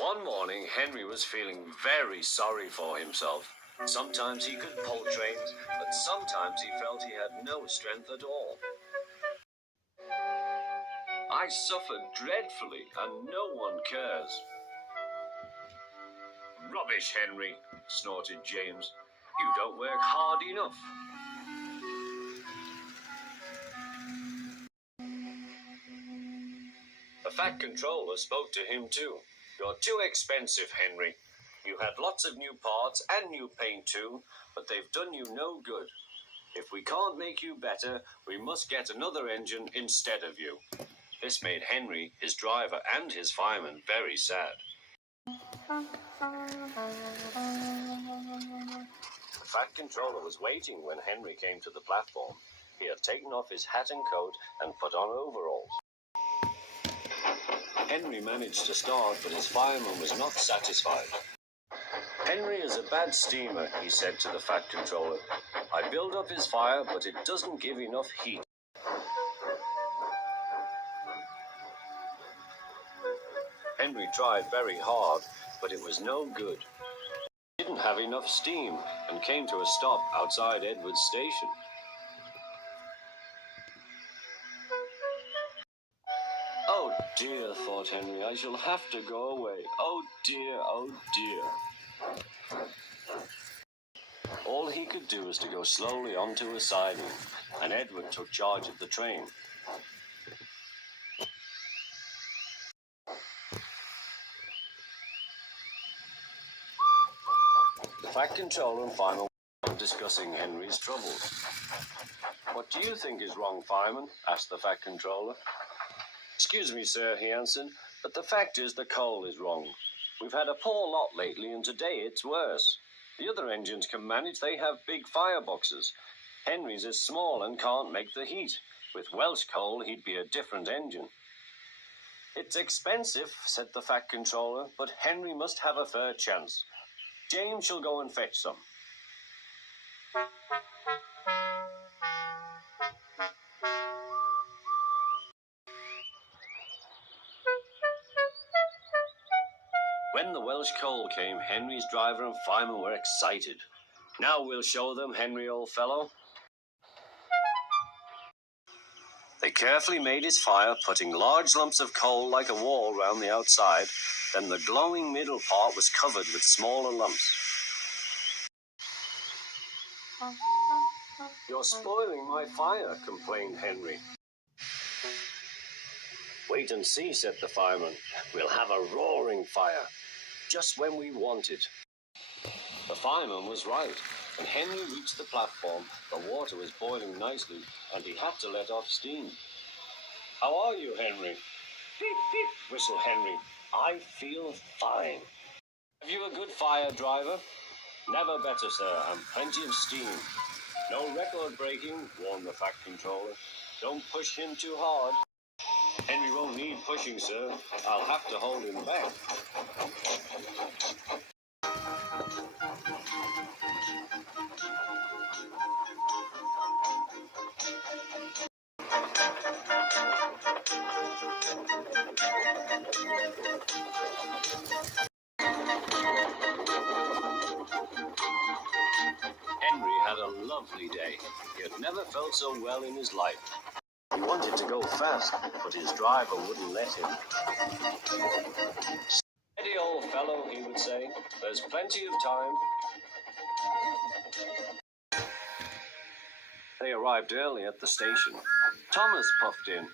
One morning, Henry was feeling very sorry for himself. Sometimes he could pull trains, but sometimes he felt he had no strength at all. I suffered dreadfully, and no one cares. Rubbish, Henry, snorted James. You don't work hard enough. The Fat Controller spoke to him too. You're too expensive, Henry. You had lots of new parts and new paint too, but they've done you no good. If we can't make you better, we must get another engine instead of you. This made Henry, his driver, and his fireman very sad. The Fat Controller was waiting when Henry came to the platform. He had taken off his hat and coat and put on overalls. Henry managed to start, but his fireman was not satisfied. Henry is a bad steamer, he said to the Fat Controller. I build up his fire, but it doesn't give enough heat. Henry tried very hard, but it was no good. He didn't have enough steam and came to a stop outside Edward's station. Oh dear, thought Henry, I shall have to go away. Oh dear, oh dear. All he could do was to go slowly onto a siding, and Edward took charge of the train. The Fat Controller and Fireman were discussing Henry's troubles. What do you think is wrong, Fireman? Asked the Fat Controller. Excuse me, sir, he answered, but the fact is the coal is wrong. We've had a poor lot lately, and today it's worse. The other engines can manage, they have big fireboxes. Henry's is small and can't make the heat. With Welsh coal, he'd be a different engine. It's expensive, said the Fat Controller, but Henry must have a fair chance. James shall go and fetch some. When the Welsh coal came, Henry's driver and fireman were excited. Now we'll show them, Henry, old fellow. They carefully made his fire, putting large lumps of coal like a wall round the outside. Then the glowing middle part was covered with smaller lumps. You're spoiling my fire, complained Henry. Wait and see, said the fireman. We'll have a roaring fire, just when we want it. The fireman was right. When Henry reached the platform, the water was boiling nicely, and he had to let off steam. How are you, Henry? Beep, beep, whistled Henry. I feel fine. Have you a good fire, driver? Never better, sir, and plenty of steam. No record breaking, warned the Fat Controller. Don't push him too hard. Henry won't need pushing, sir. I'll have to hold him back. Henry had a lovely day. He had never felt so well in his life. He wanted to go fast, but his driver wouldn't let him. Steady, old fellow, he would say. There's plenty of time. They arrived early at the station. Thomas puffed in.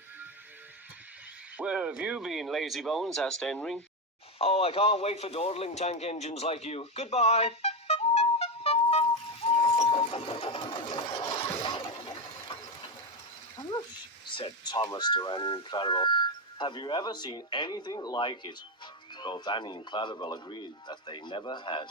Where have you been, lazybones? Asked Henry. Oh, I can't wait for dawdling tank engines like you. Goodbye. Said Thomas to Annie and Clarabel. Have you ever seen anything like it? Both Annie and Clarabel agreed that they never had.